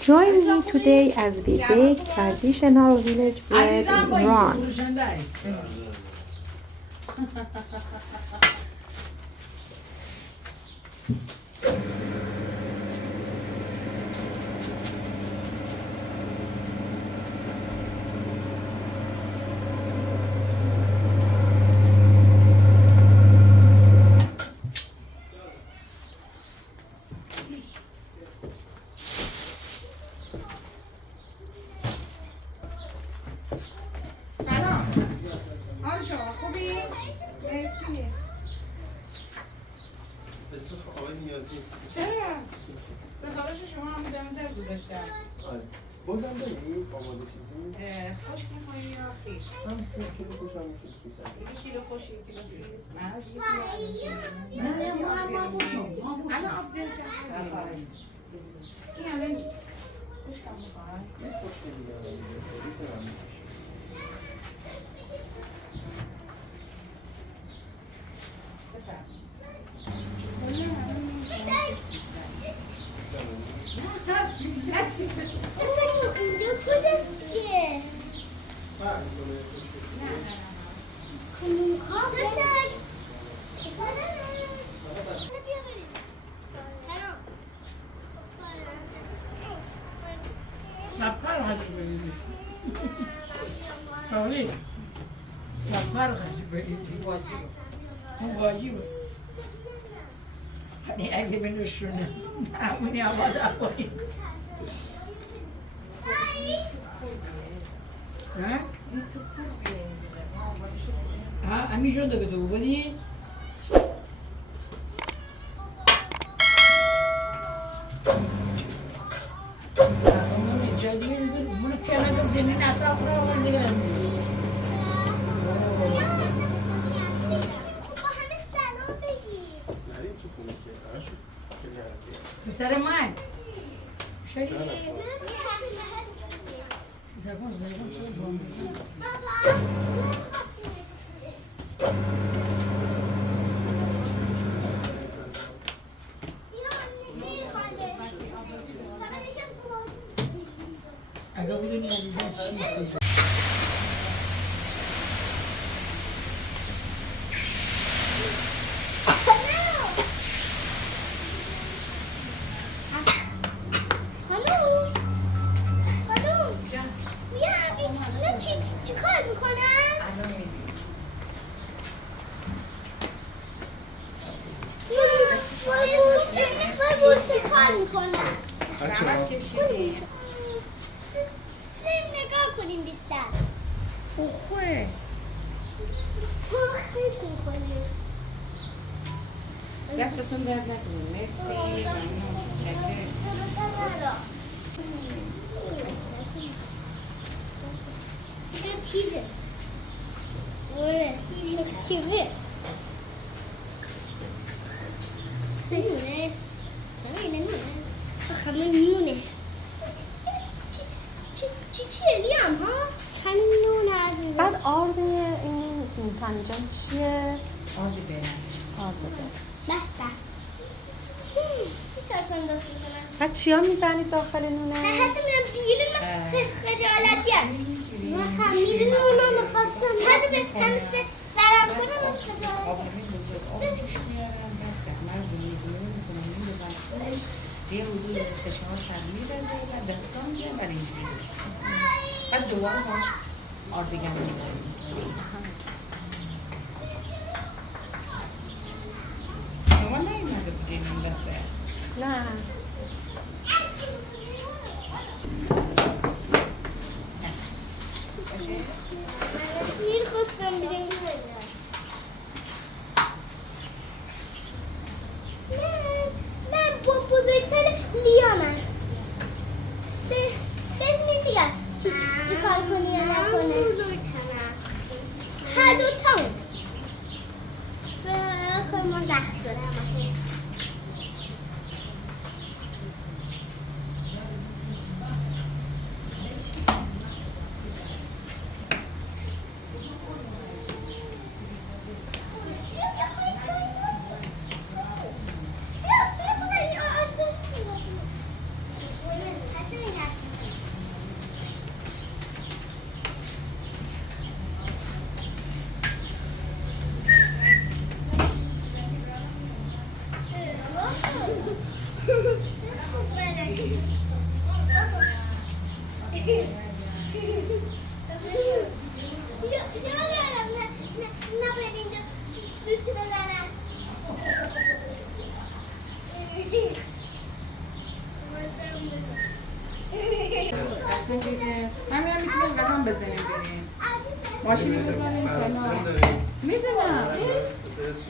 Join me today as we bake traditional village bread in Iran. چرا؟ استخارش شما هم در گذاشتم. بازم داریم آماده چیزی؟ خوش میخوایی یا خیس؟ هم کیلو خوش هم خیس. یک کیلو خوش یک کیلو خیس. من از یک کیلو الان آب زیر کردم. این الان خوش کم میخواه؟ این خوش نمیدونم. اینجا کجاست که؟ سفر هستی بگیری سالی سفر هستی بگیری اون واجبه خیلی اگه بنشونه همونی آباد آبایی همین شده که تو بودی؟ جدیه منو کنه زمین اصلا خورا آورده پسر من شدی؟ زبان چرا بام اگه بدونی علیزه چیزی نگاه کنیم بیشتر خوبه خیلی کنیم دستتون درد نکنید. مرسی. ممنون. شکر. این چیزه این چیزه نونه نونه خمه نونه چیه لیم ها؟ خیلی نونه عزیزم بعد آرد این تنجان چیه؟ آرد برنج. آرد برنج. به میترسم دست بزنم بعد چیا میزنید داخل نونه؟ حتی من بیرون خجالتیم من خمیر نونه میخواستم حتی به همسه سرم کنم آب همین بزرگ آب جوش میارم بعد من رو میکنم این بزن یه حدود 3-4 ساعت میرزه و دستگاه میزنم برای اینجوری درست بعد دوباره باش آردگم میبریم شما نیومده بودیم این دفعه؟ نه میخواستم بریم من با بزرگتر لیامم بهت میگم چی کار کنی یا نکنه هر اصلا دیگه همین میتونیم قدم بزنیم بریم ماشین بزنیم کنار میدونم درست